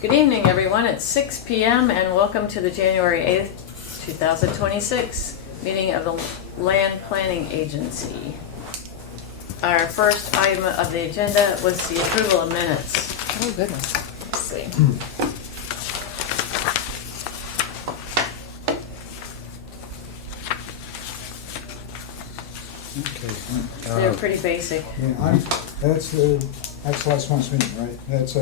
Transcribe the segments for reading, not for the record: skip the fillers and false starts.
Good evening, everyone. It's 6 p.m. and welcome to the January 8th, 2026 meeting of the Land Planning Agency. Our first item of the agenda was the approval of minutes. Oh, goodness. Let's see. Okay. They're pretty basic. Yeah, that's last month's meeting, right? That's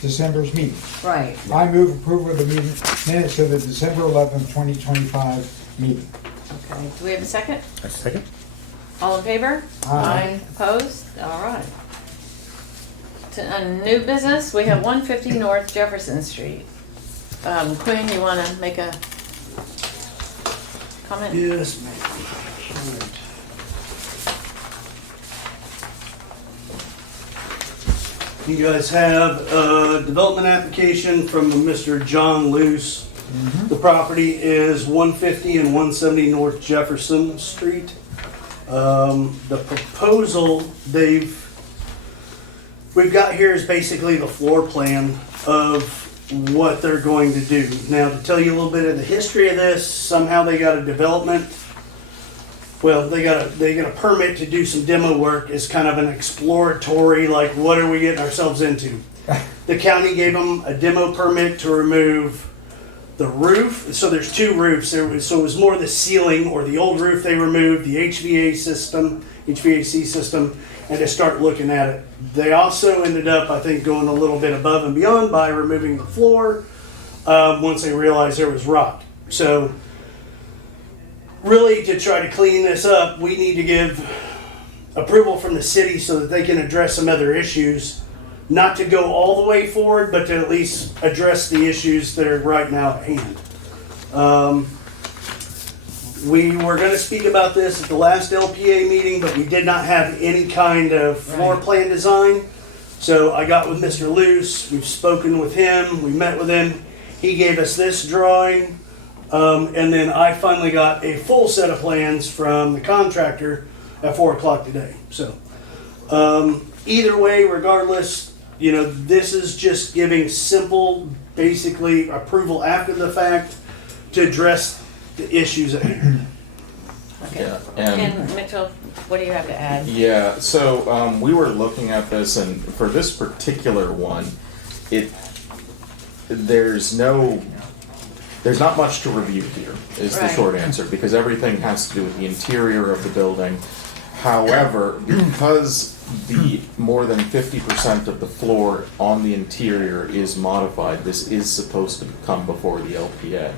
December's meeting. Right. I move approval of the minutes of the December 11th, 2025 meeting. Okay. Do we have a second? A second? All in favor? Aye. Opposed? All right. To new business, we have 150 North Jefferson Street. Quinn, you want to make a comment? Yes, ma'am. You guys have a development application from Mr. John Luce. The property is 150 and 170 North Jefferson Street. The proposal we've got here is basically the floor plan of what they're going to do. Now, to tell you a little bit of the history of this, somehow they got a development. Well, they got a permit to do some demo work as kind of an exploratory, like, what are we getting ourselves into? The county gave them a demo permit to remove the roof. So there's two roofs. So it was more the ceiling or the old roof they removed, the HVAC system, and to start looking at it. They also ended up, I think, going a little bit above and beyond by removing the floor once they realized there was rot. So really, to try to clean this up, we need to give approval from the city so that they can address some other issues. Not to go all the way forward, but to at least address the issues that are right now at hand. We were going to speak about this at the last LPA meeting, but we did not have any kind of floor plan design. So I got with Mr. Luce, we've spoken with him, we met with him. He gave us this drawing. And then I finally got a full set of plans from the contractor at 4 o'clock today. So either way, regardless, this is just giving simple, basically approval after the fact to address the issues at hand. Okay. Yeah, And Mitchell, what do you have to add? Yeah, so we were looking at this, and for this particular one, there's not much to review here, is the short answer, because everything has to do with the interior of the building. However, because the more than 50% of the floor on the interior is modified, this is supposed to come before the LPA.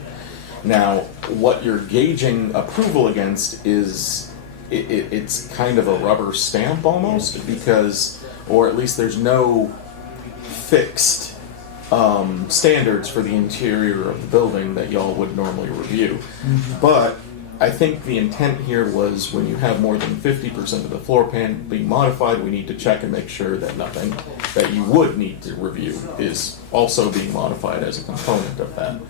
Now, what you're gauging approval against is, it's kind of a rubber stamp almost, because, or at least there's no fixed standards for the interior of the building that y'all would normally review. But I think the intent here was when you have more than 50% of the floor plan being modified, we need to check and make sure that nothing that you would need to review is also being modified as a component of that.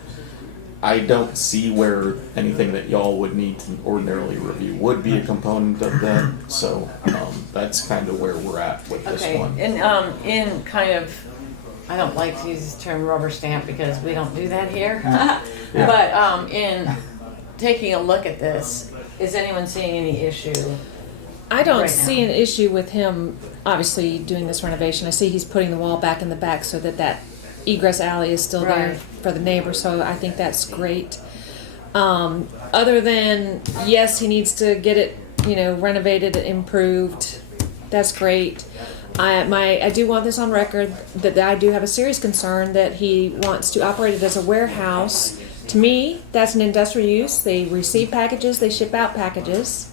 I don't see where anything that y'all would need to ordinarily review would be a component of that, so that's kind of where we're at with this one. Okay, and in kind of, I don't like to use the term rubber stamp because we don't do that here. But in taking a look at this, is anyone seeing any issue? I don't Right see now. an issue with him obviously doing this renovation. I see he's putting the wall back in the back so that egress alley is still there Right. for the neighbor, so I think that's great. Other than, yes, he needs to get it, renovated, improved. That's great. I do want this on record that I do have a serious concern that he wants to operate it as a warehouse. To me, that's an industrial use. They receive packages, they ship out packages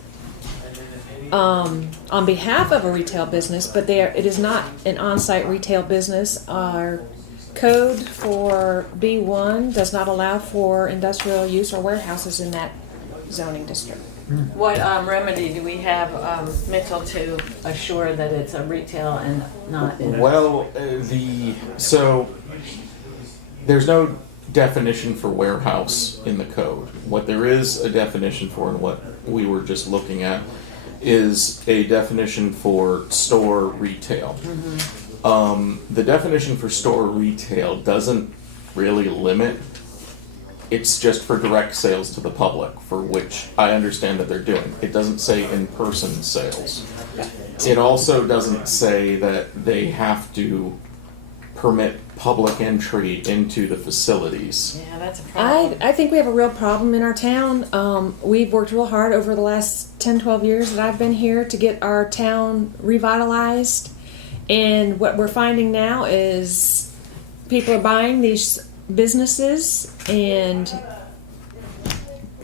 on behalf of a retail business, but it is not an on-site retail business. Our code for B1 does not allow for industrial use or warehouses in that zoning district. What remedy do we have, Mitchell, to assure that it's a retail and not industrial? Well, so there's no definition for warehouse in the code. What there is a definition for, and what we were just looking at, is a definition for store retail. The definition for store retail doesn't really limit. It's just for direct sales to the public, for which I understand that they're doing. It doesn't say in-person sales. It also doesn't say that they have to permit public entry into the facilities. Yeah, that's a problem. I think we have a real problem in our town. We've worked real hard over the last 10, 12 years that I've been here to get our town revitalized. And what we're finding now is people are buying these businesses and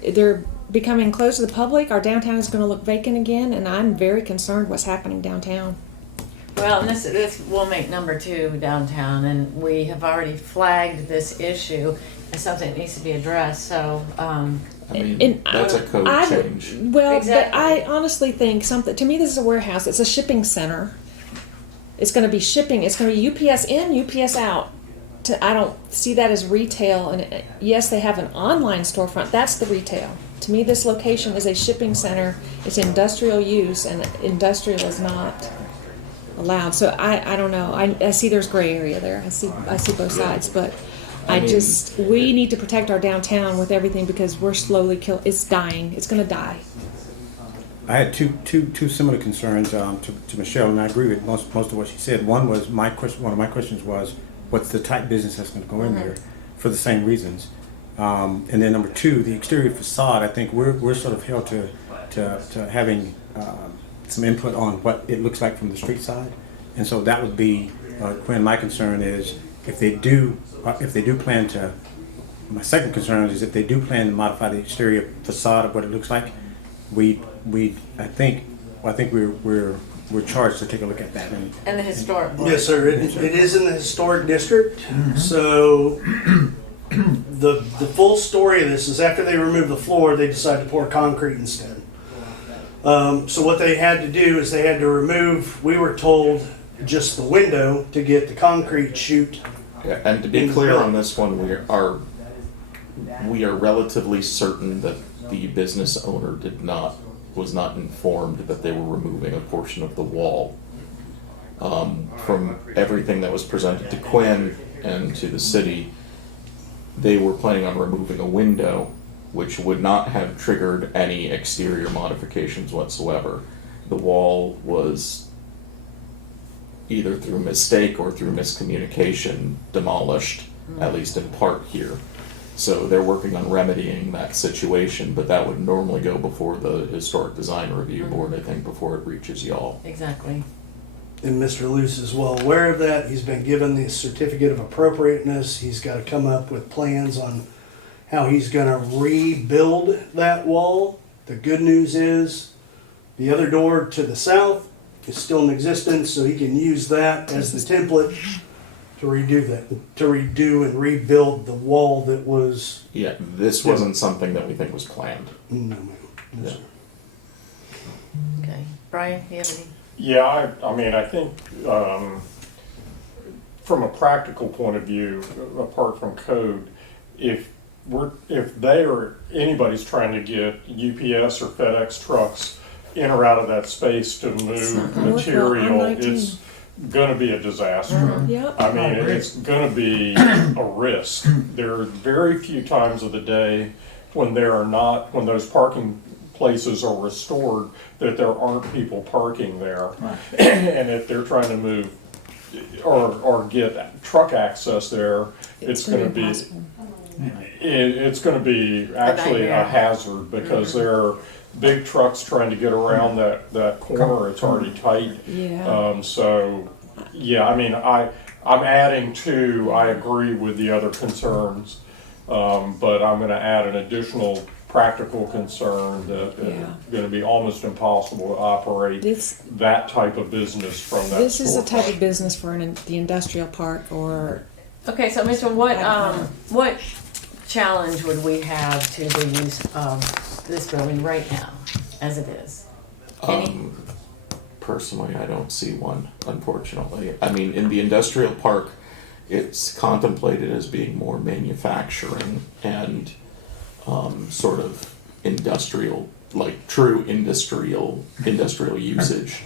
they're becoming closed to the public. Our downtown is going to look vacant again, and I'm very concerned what's happening downtown. Well, and this will make number 2 downtown, and we have already flagged this issue as something that needs to be addressed. So, I mean, And that's a code I would- change. Well, Exactly. but I honestly think something. To me, this is a warehouse. It's a shipping center. It's going to be shipping. It's going to be UPS in, UPS out. I don't see that as retail. And yes, they have an online storefront. That's the retail. To me, this location is a shipping center. It's industrial use, and industrial is not allowed. So I don't know. I see there's gray area there. I see both sides, but I mean, we need to protect our downtown with everything because we're slowly it's dying. It's going to die. I had two similar concerns to Michelle, and I agree with most of what she said. One was one of my questions was, what's the type business that's going to go in there, for the same reasons. And then number 2, the exterior facade. I think we're sort of held to having some input on what it looks like from the street side, and so that would be Quinn. My concern is if they do plan to. My second concern is if they do plan to modify the exterior facade of what it looks like, I think we're charged to take a look at that. and the historic board. Yes, sir. It is in the historic district. So the full story of this is after they remove the floor, they decide to pour concrete instead. So what they had to do is they had to remove, we were told, just the window to get the concrete chute. Yeah, and to be clear on this one, we are relatively certain that the business owner was not informed that they were removing a portion of the wall. From everything that was presented to Quinn and to the city, they were planning on removing a window, which would not have triggered any exterior modifications whatsoever. The wall was either through mistake or through miscommunication demolished, at least in part here. So they're working on remedying that situation, but that would normally go before the Historic Design Review Board, I think, before it reaches y'all. Exactly. And Mr. Luce is well aware of that. He's been given the certificate of appropriateness. He's got to come up with plans on how he's going to rebuild that wall. The good news is the other door to the south is still in existence, so he can use that as the template to redo and rebuild the wall that was. Yeah, this wasn't something that we think was planned. No, ma'am. No, Yeah. sir. Okay. Brian, you have any? Yeah, I mean, I think from a practical point of view, apart from code, if anybody's trying to get UPS or FedEx trucks in or out of that space to not move gonna work material, well on it's going to be a disaster. Yep. I mean, it's going to be a risk. There are very few times of the day when those parking places are restored that there aren't people parking there. And if they're trying to move or get truck access there, it's going to be impossible. it's going to be actually a hazard because there are big trucks trying to get around that corner. It's already tight. Yeah. So, yeah, I mean, I'm adding to, I agree with the other concerns, but I'm going to add an additional practical concern that it's going to be almost impossible to operate that type of business from that This is a storefront. type of business for the industrial park or. Okay, so Mr. What challenge would we have to the use of this building right now, as it is? Any? Personally, I don't see one, unfortunately. I mean, in the industrial park, it's contemplated as being more manufacturing and sort of industrial like true industrial usage,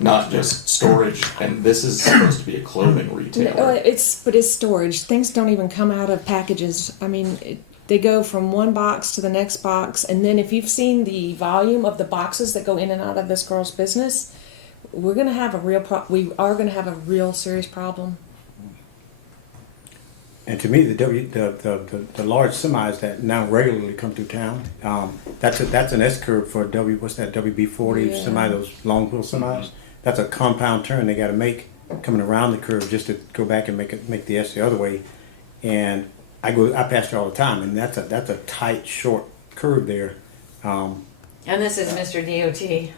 not just storage. And this is supposed to be a clothing No, retailer. but it's storage. Things don't even come out of packages. I mean, they go from one box to the next box, and then if you've seen the volume of the boxes that go in and out of this girl's business, we're gonna have a real we are gonna have a real serious problem. And to me, the large semis that now regularly come through town, that's an S curve for what's that, WB40 Yeah. semi, those long wheel semis. That's a compound turn they got to make coming around the curve just to go back and make the S the other way. And I pass there all the time, and that's a tight, short curve there. And this is Mr. DOT.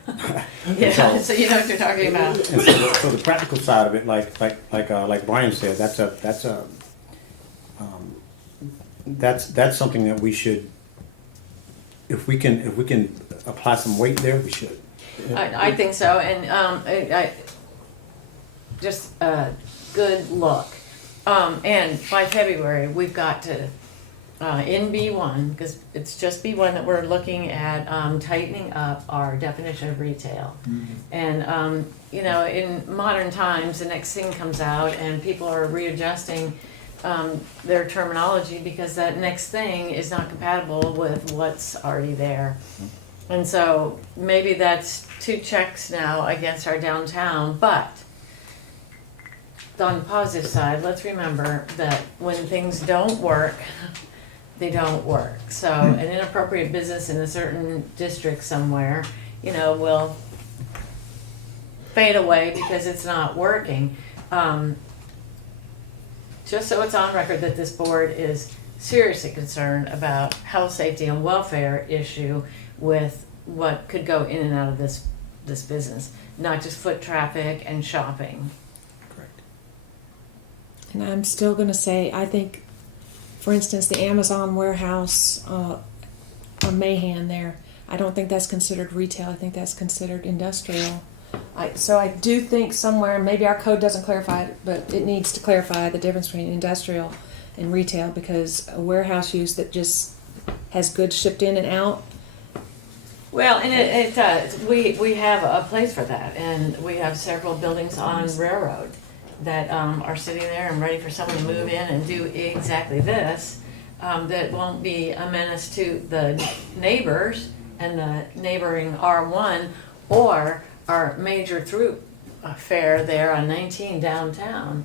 Yeah, so you know what you're talking about. And so the practical side of it, like Brian said, that's something that we should, if we can apply some weight there, we should. I think so, and I just good luck. And by February, we've got to in B1, because it's just B1 that we're looking at tightening up our definition of retail. And you know, in modern times, the next thing comes out, and people are readjusting their terminology because that next thing is not compatible with what's already there. And so maybe that's 2 checks now against our downtown, but on the positive side, let's remember that when things don't work, they don't work. So an inappropriate business in a certain district somewhere, you know, will fade away because it's not working. Just so it's on record that this board is seriously concerned about health, safety, and welfare issue with what could go in and out of this business, not just foot traffic and shopping. Correct. And I'm still going to say, I think, for instance, the Amazon warehouse on Mahan there, I don't think that's considered retail. I think that's considered industrial. So I do think somewhere, maybe our code doesn't clarify it, but it needs to clarify the difference between industrial and retail, because a warehouse use that just has goods shipped in and out. Well, and it does. We have a place for that, and we have several buildings on Railroad that are sitting there and ready for someone to move in and do exactly this, that won't be a menace to the neighbors and the neighboring R1 or our major thoroughfare there on 19 downtown.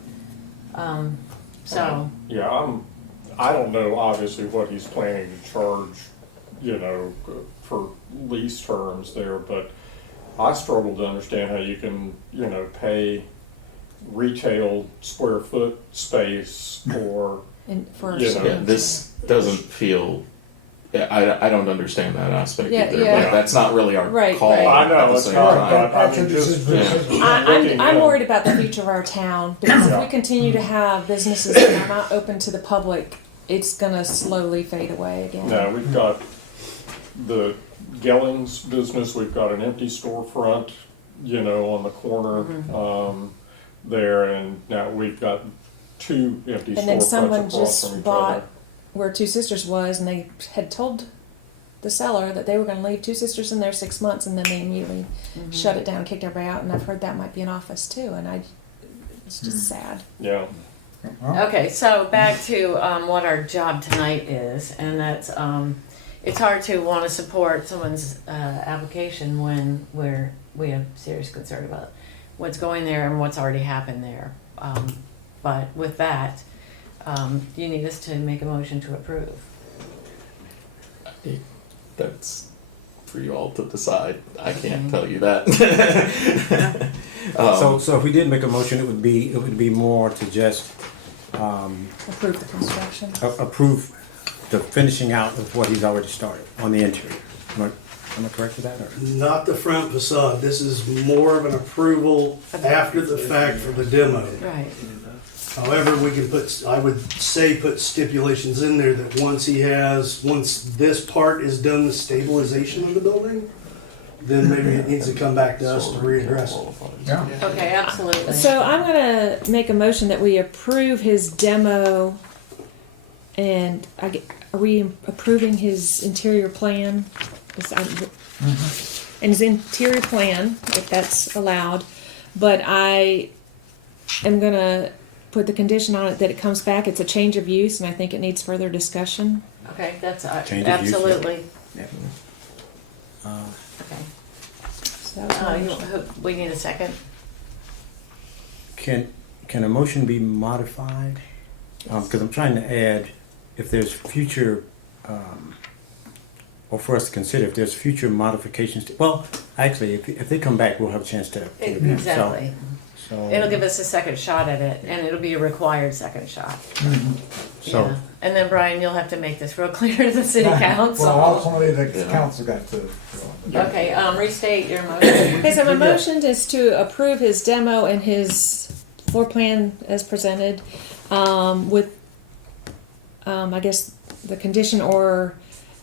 So. Yeah, I don't know obviously what he's planning to charge, you know, for lease terms there, but I struggle to understand how you can, you know, pay retail square foot space or, And for you know. Yeah, this doesn't feel. I don't understand that aspect Yeah, either. yeah. Like, that's not really our Right, call. right. I know, at the it's same not, time. but I mean, just. I'm worried about the future of our town, because if we continue to have businesses that are not open to the public, it's gonna slowly fade away again. No, we've got the Gellings business, we've got an empty storefront, you know, on the corner, there, and now we've got 2 empty And then storefronts someone across from just each bought other. where Two Sisters was, and they had told the seller that they were gonna leave Two Sisters in there 6 months, and then they immediately shut it down, kicked everybody out, and I've heard that might be an office too, and it's just sad. Yeah, Okay, so back to what our job tonight is, and that's it's hard to want to support someone's application when we have serious concern about what's going there and what's already happened there. But with that, you need us to make a motion to approve. That's for you all to decide. I can't tell you that. So if we did make a motion, it would be more to just Approve the construction. approve the finishing out of what he's already started on the interior. Am I correct with that? Or? Not the front facade. This is more of an approval after the fact for the demo. Right. However, we can I would say put stipulations in there that once this part is done, the stabilization of the building, then maybe it needs to come back to us to readdress it. Yeah. Okay, absolutely. So I'm gonna make a motion that we approve his demo, and are we approving his interior plan? and his interior plan, if that's allowed. But I am gonna put the condition on it that it comes back. It's a change of use, and I think it needs further discussion. Okay, that's, Change of use, yeah. absolutely, Yeah. okay. So We need a second? Can a motion be modified? Because I'm trying to add, if there's future, or for us to consider, if there's future modifications. Well, actually, if they come back, we'll have a chance to. Exactly. So. It'll give us a second shot at it, and it'll be a required second shot. So. Yeah. And then, Brian, you'll have to make this real clear to the city council. Well, ultimately, the council got to. Okay, restate your motion. okay, so my motion is to approve his demo and his floor plan as presented, with, I guess, the condition or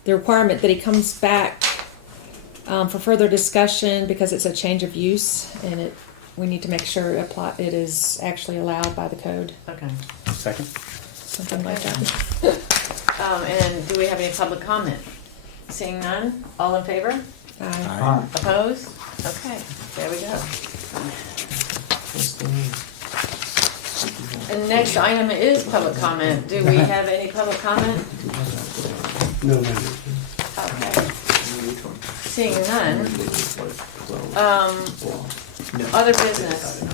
the requirement that he comes back for further discussion because it's a change of use and we need to make sure it is actually allowed by the code, Okay. Second? something like that. And do we have any public comment? Seeing none, all in favor? Aye. Opposed? Okay, there we go. And next item is public comment. Do we have any public comment? No, ma'am. Okay. Seeing none, other business.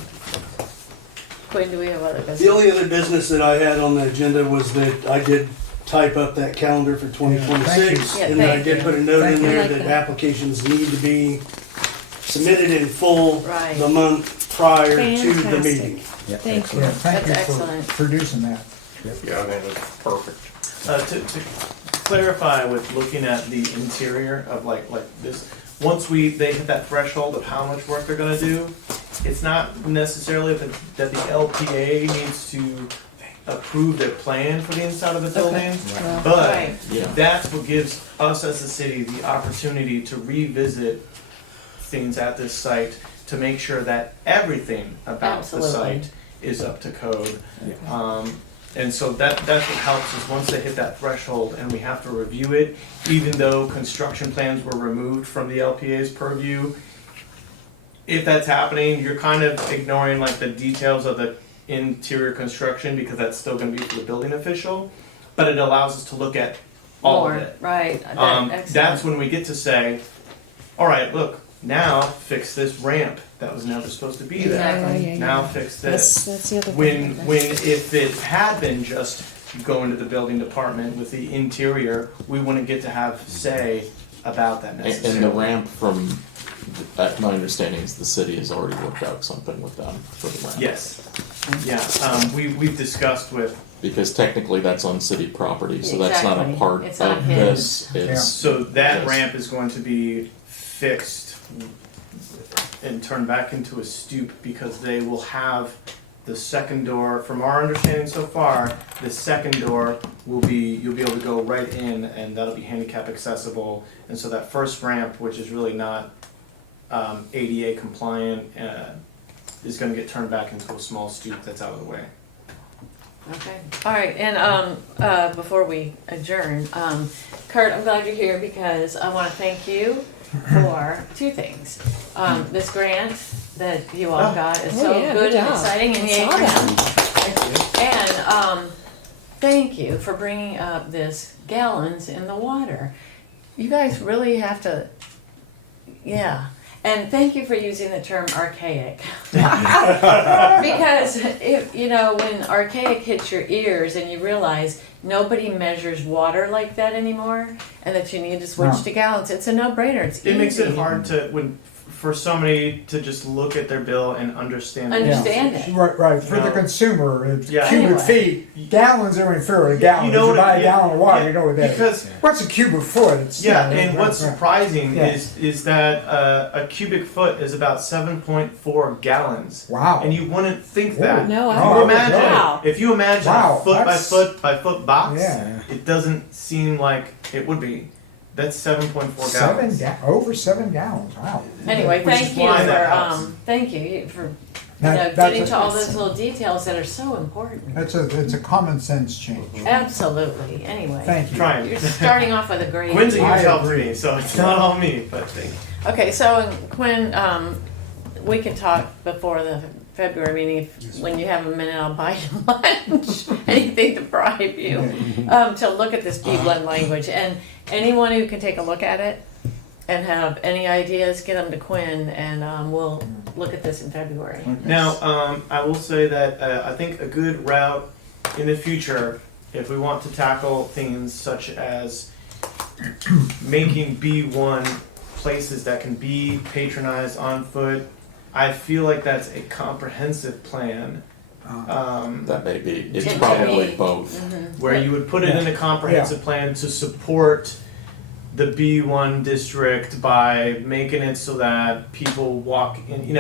Quinn, do we have other business? The only other business that I had on the agenda was that I did type up that calendar for 2026. Yeah, And then I thank did you. put a note Thank in you. there I like that that. applications need to be submitted in full Right. the month prior to the Fantastic. meeting. Yeah, Thank you. Yeah, thank That's you for excellent. producing that. Yeah, I think it's perfect. To clarify with looking at the interior of like this, once they hit that threshold of how much work they're gonna do, it's not necessarily that the LPA needs to approve their plan for the inside of the building, but Right. Yeah. that's what gives us as a city the opportunity to revisit things at this site to make sure that everything about Absolutely. the site is up to code. And so that's what helps is once they hit that threshold and we have to review it, even though construction plans were removed from the LPA's purview, if that's happening, you're kind of ignoring like the details of the interior construction because that's still gonna be for the building official, but it allows us to look at all More, of it. right. That's Excellent. when we get to say, all right, look, now fix this ramp that was never supposed to be there. Exactly. Yeah. Now fix this. That's the other thing. If it had been just going to the building department with the interior, we wouldn't get to have say about that necessarily. And the ramp from, my understanding is the city has already worked out something with them for the ramp. Yes, yeah, we've discussed with, Because technically that's on city property, so that's not a Exactly. part It's not of his. this, it's, so that Yes. ramp is going to be fixed and turned back into a stoop because they will have the second door, from our understanding so far, the second door will be, you'll be able to go right in and that'll be handicap accessible. And so that first ramp, which is really not ADA compliant, is gonna get turned back into a small stoop that's out of the way. Okay, all right, and before we adjourn, Kurt, I'm glad you're here because I want to thank you for two things. This grant that you all got is Oh, so yeah, good good and job. exciting, and I yay saw for you. And thank you for bringing up this gallons in the water. You guys really have to, yeah. And thank you for using the term archaic. Because if, you know, when archaic hits your ears and you realize nobody measures water like that anymore and that you need to switch No. to gallons, it's a no-brainer. It's easy. It makes it hard for somebody to just look at their bill and understand. the Understand usage. it. Right, for the No. consumer, it's Yeah. cubic Anyway. feet, gallons are inferior to gallons. know You what- buy a yeah, gallon of water, yeah, you know what that is. because- What's a cubic foot? It's, Yeah, you know, and what's right. surprising Yeah. is that a cubic foot is about 7.4 gallons. Wow. And you wouldn't think that. No, I If Oh, you I imagine, Wow. if you imagine Wow, a foot by that's- foot by foot box, Yeah. it doesn't seem like it would be. That's 7.4 gallons. Over 7 gallons, wow. Anyway, Which is thank you why that for, helps. thank you for getting to all those little details that are so important. It's a common sense change. Absolutely, anyway. Thank you. Trying. You're starting off with a great. Quinn's a huge I help to agree. me, so it's not all me, but thank you. Okay, so Quinn, we can talk before the February meeting. When you have a minute, I'll buy you lunch. Anything to bribe you to look at this B-blend language. And anyone who can take a look at it and have any ideas, get them to Quinn, and we'll look at this in February. Now, I will say that I think a good route in the future, if we want to tackle things such as making B1 places that can be patronized on foot, I feel like that's a comprehensive plan. That may be, it's It probably may be. both. Where you would put it in a comprehensive plan to support the B1 district by making it so that people walk in,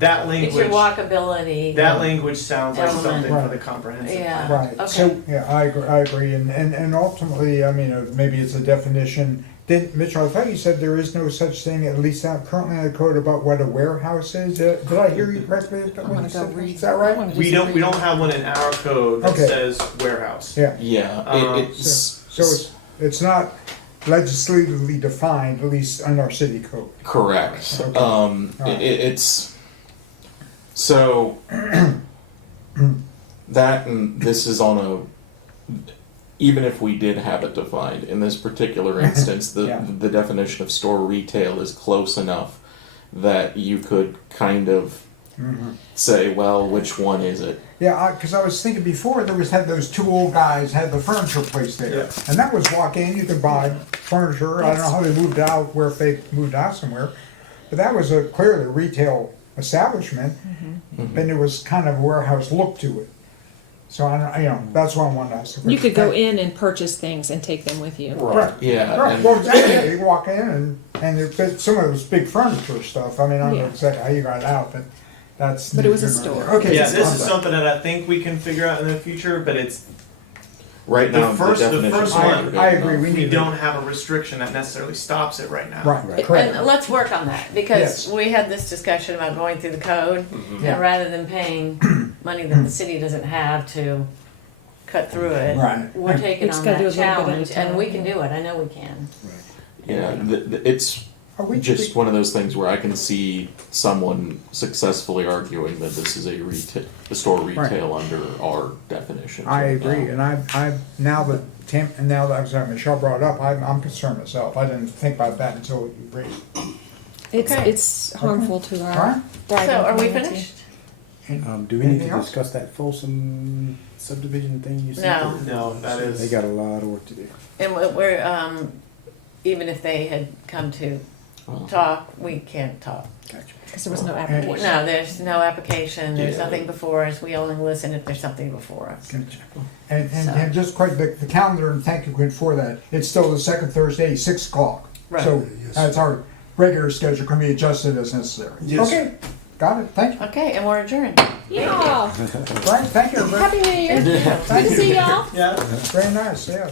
that It's your language. walkability. That language sounds like Element. something for Right. the comprehensive Yeah. plan. Right, Okay. so, yeah, I agree, and ultimately, I mean, maybe it's a definition. Mitchell, I thought you said there is no such thing, at least not currently in the code, about what a warehouse is. Did I hear you correctly? Is that right? We don't have one in our code that Okay. says warehouse. Yeah, Yeah, it's. so it's not legislatively defined, at least in our city code. Correct. Okay. Alright. It's so that, and this is on a. Even if we did have it defined in this particular instance, Yeah. the definition of store retail is close enough that you could kind of say, well, which one is it? Yeah, because I was thinking before, had those two old guys had the furniture place there. Yeah. And that was walk in, you could buy furniture. I don't know how they moved out, where if they moved out somewhere. But that was a clearly retail establishment. And it was kind of a warehouse look to it. So, that's why I wanted to ask. You could go in and purchase things and take them with you. Right. Yeah. Right, and- well, exactly, you walk in some of it was big furniture stuff. I mean, I don't know Yeah. exactly how you got it out, but that's. But it was a neither here nor store. there. Okay. Yeah, so this it's is not something that I think we can figure out in the future, but it's Right now, the first definitions one. are good I enough. agree. We need to- don't have a restriction that necessarily stops it right now. Right, correct. And let's work on that, because Yes. we had this discussion about going through the code, Yeah. and rather than paying money that the city doesn't have to cut through it, Right. we're taking We just on gotta that do a little bit at a challenge, and we time. can do it, I know we can. Yeah, it's Are we just one of those things where I can see someone successfully arguing that this is a store retail under our definition. I agree, and I now that Michelle brought it up, I'm concerned myself. I didn't think about that until you raised it. Okay. It's harmful to our Alright. thriving So, are we community. finished? Do we need Anything to else? discuss that Folsom subdivision thing you said? No. No, that They is. got a lot of work to do. And we're, even if they had come to talk, we can't talk. Gotcha. Because there was no application. No, there's no application, there's Yeah. nothing before us, we only listen if there's something before us. Gotcha. And just quite the calendar, and thank you, Quinn, for that. It's still the second Thursday, 6 o'clock. Right. So that's our regular schedule, can be adjusted as necessary. Yes. Okay, got it, thank you. Okay, and we're adjourned. Yeah. Brian, thank you, everybody. Happy New Year. Good to see y'all. Yeah. Very nice, yeah.